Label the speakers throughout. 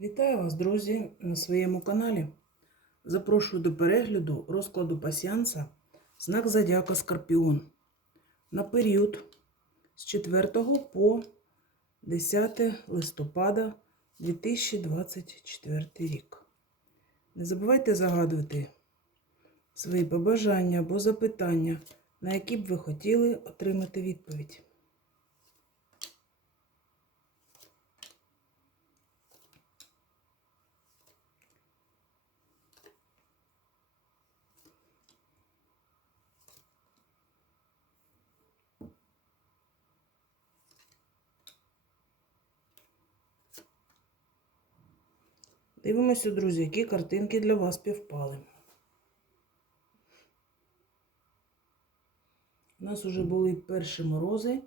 Speaker 1: Вітаю вас, друзі, на своєму каналі. Запрошую до перегляду розкладу пасіанса знак Зодіака Скорпіон на період з 4 по 10 листопада 2024 рік. Не забувайте загадувати свої побажання або запитання, на які б ви хотіли отримати відповідь. Дивимося, друзі, які картинки для вас півпали. У нас вже були перші морози,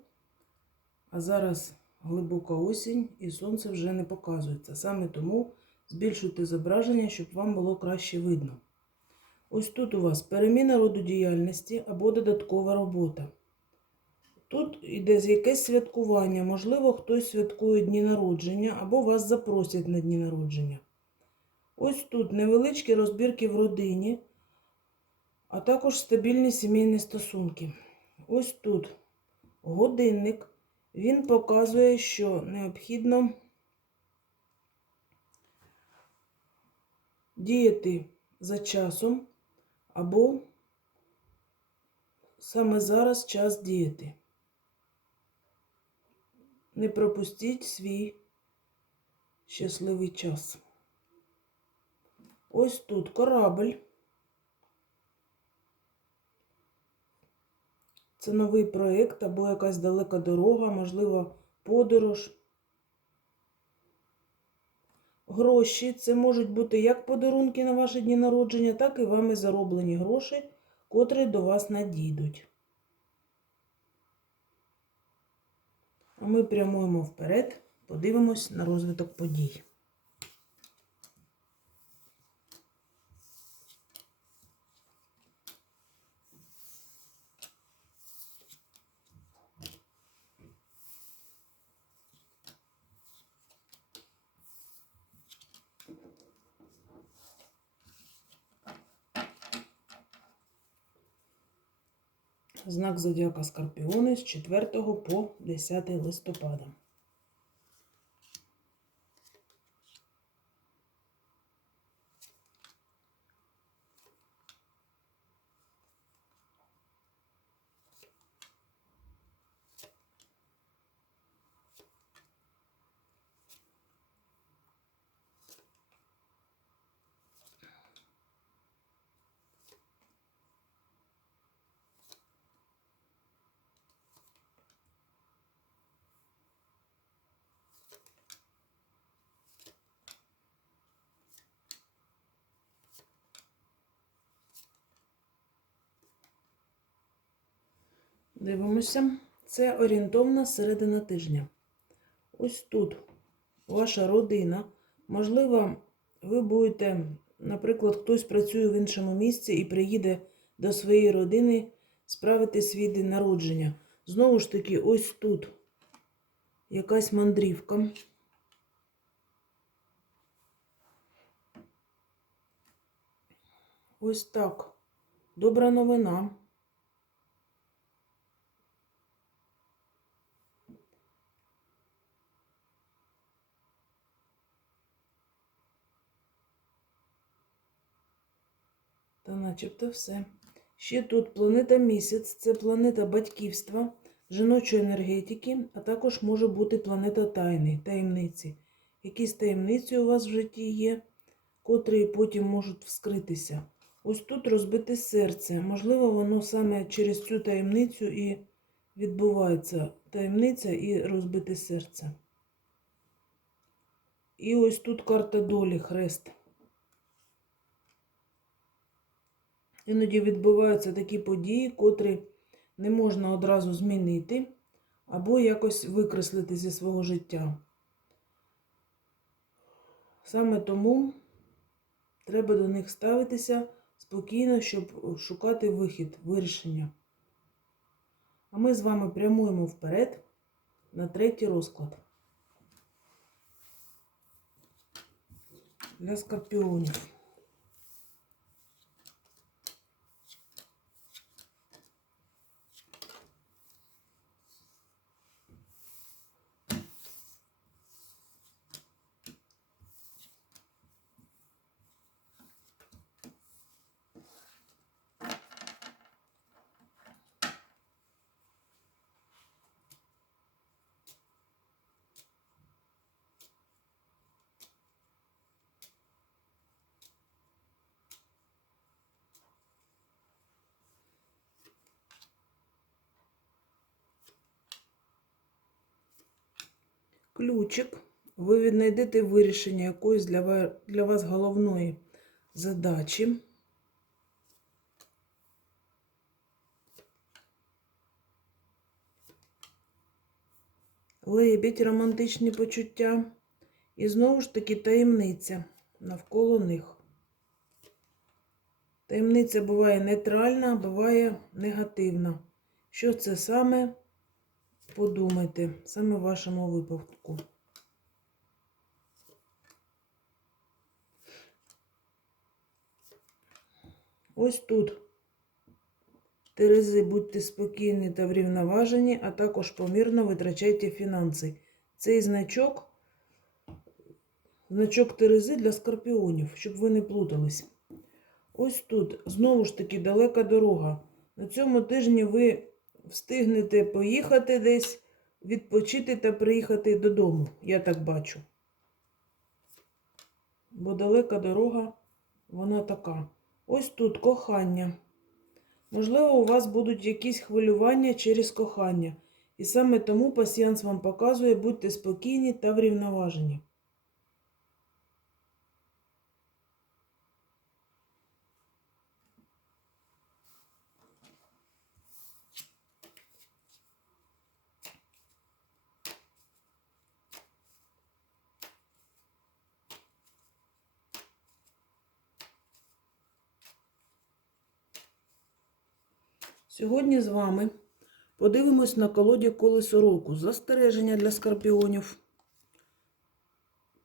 Speaker 1: а зараз глибока осінь і сонце вже не показується. Саме тому збільшуйте зображення, щоб вам було краще видно. Ось тут у вас переміна роду діяльності або додаткова робота. Тут йде якесь святкування, можливо, хтось святкує дні народження або вас запросять на дні народження. Ось тут невеличкі розбірки в родині, а також стабільні сімейні стосунки. Ось тут годинник. Він показує, що необхідно діяти за часом, або саме зараз час діяти. Не пропустіть свій щасливий час. Ось тут корабль. Це новий проєкт або якась далека дорога, можливо, подорож. Гроші це можуть бути як подарунки на ваші дні народження, так і вами зароблені гроші, котрі до вас надійдуть. А ми прямуємо вперед, подивимось на розвиток подій. Знак зодіака Скорпіони з 4 по 10 листопада. Дивимося. Це орієнтовна середина тижня. Ось тут ваша родина. Можливо, ви будете, наприклад, хтось працює в іншому місці і приїде до своєї родини справити свій день народження. Знову ж таки, ось тут якась мандрівка. Ось так. Добра новина. Та начебто все. Ще тут планета місяць, це планета батьківства, жіночої енергетики, а також може бути планета тайни, таємниці. Якісь таємниці у вас в житті є, котрі потім можуть вскритися. Ось тут розбите серце. Можливо, воно саме через цю таємницю і відбувається таємниця і розбите серце. І ось тут карта долі, хрест. Іноді відбуваються такі події, котрі не можна одразу змінити або якось викреслити зі свого життя. Саме тому треба до них ставитися спокійно, щоб шукати вихід, вирішення. А ми з вами прямуємо вперед на третій розклад. для скорпіонів. Ключик. Ви віднайдете вирішення якоїсь для вас головної задачі. Лебідь, романтичні почуття. І знову ж таки таємниця навколо них. Таємниця буває нейтральна, буває негативна. Що це саме? Подумайте, саме в вашому випадку. Ось тут. Терези, будьте спокійні та врівноважені, а також помірно витрачайте фінанси. Цей значок, значок Терези для скорпіонів, щоб ви не плутались. Ось тут знову ж таки далека дорога. На цьому тижні ви встигнете поїхати десь, відпочити та приїхати додому. Я так бачу. Бо далека дорога, вона така. Ось тут кохання. Можливо, у вас будуть якісь хвилювання через кохання. І саме тому пасіянс вам показує, будьте спокійні та врівноважені. Сьогодні з вами подивимось на колоді колесо року. Застереження для скорпіонів.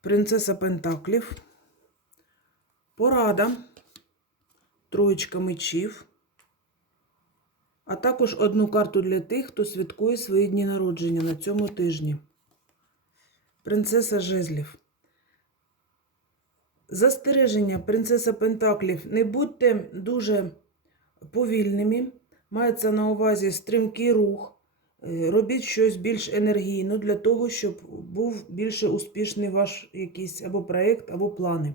Speaker 1: Принцеса Пентаклів. Порада. Троєчка мечів. А також одну карту для тих, хто святкує свої дні народження на цьому тижні. Принцеса Жезлів. Застереження принцеса Пентаклів. Не будьте дуже повільними. Мається на увазі стрімкий рух. Е, Робіть щось більш енергійно для того, щоб був більше успішний ваш якийсь або проєкт, або плани.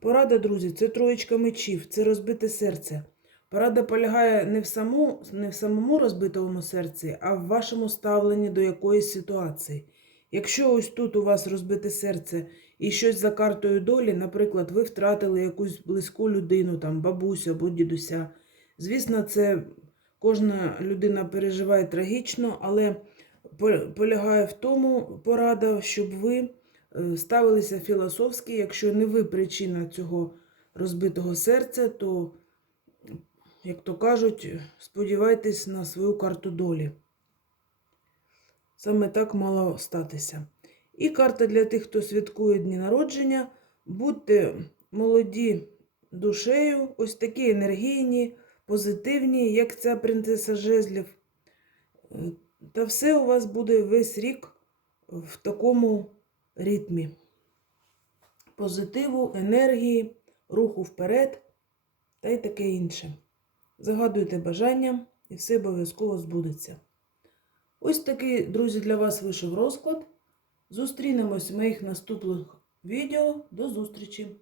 Speaker 1: Порада, друзі, це троєчка мечів, це розбите серце. Порада полягає не в, саму, не в самому розбитому серці, а в вашому ставленні до якоїсь ситуації. Якщо ось тут у вас розбите серце і щось за картою долі, наприклад, ви втратили якусь близьку людину, там бабусю або дідуся. Звісно, це кожна людина переживає трагічно, але полягає в тому порада, щоб ви е, ставилися філософськи. Якщо не ви причина цього розбитого серця, то, як то кажуть, сподівайтесь на свою карту долі. Саме так мало статися. І карта для тих, хто святкує дні народження. Будьте молоді душею, ось такі енергійні, позитивні, як ця принцеса Жезлів. Та все у вас буде весь рік в такому ритмі. Позитиву, енергії, руху вперед та й таке інше. Загадуйте бажання і все обов'язково збудеться. Ось такий, друзі, для вас вийшов розклад. Зустрінемось в моїх наступних відео. До зустрічі!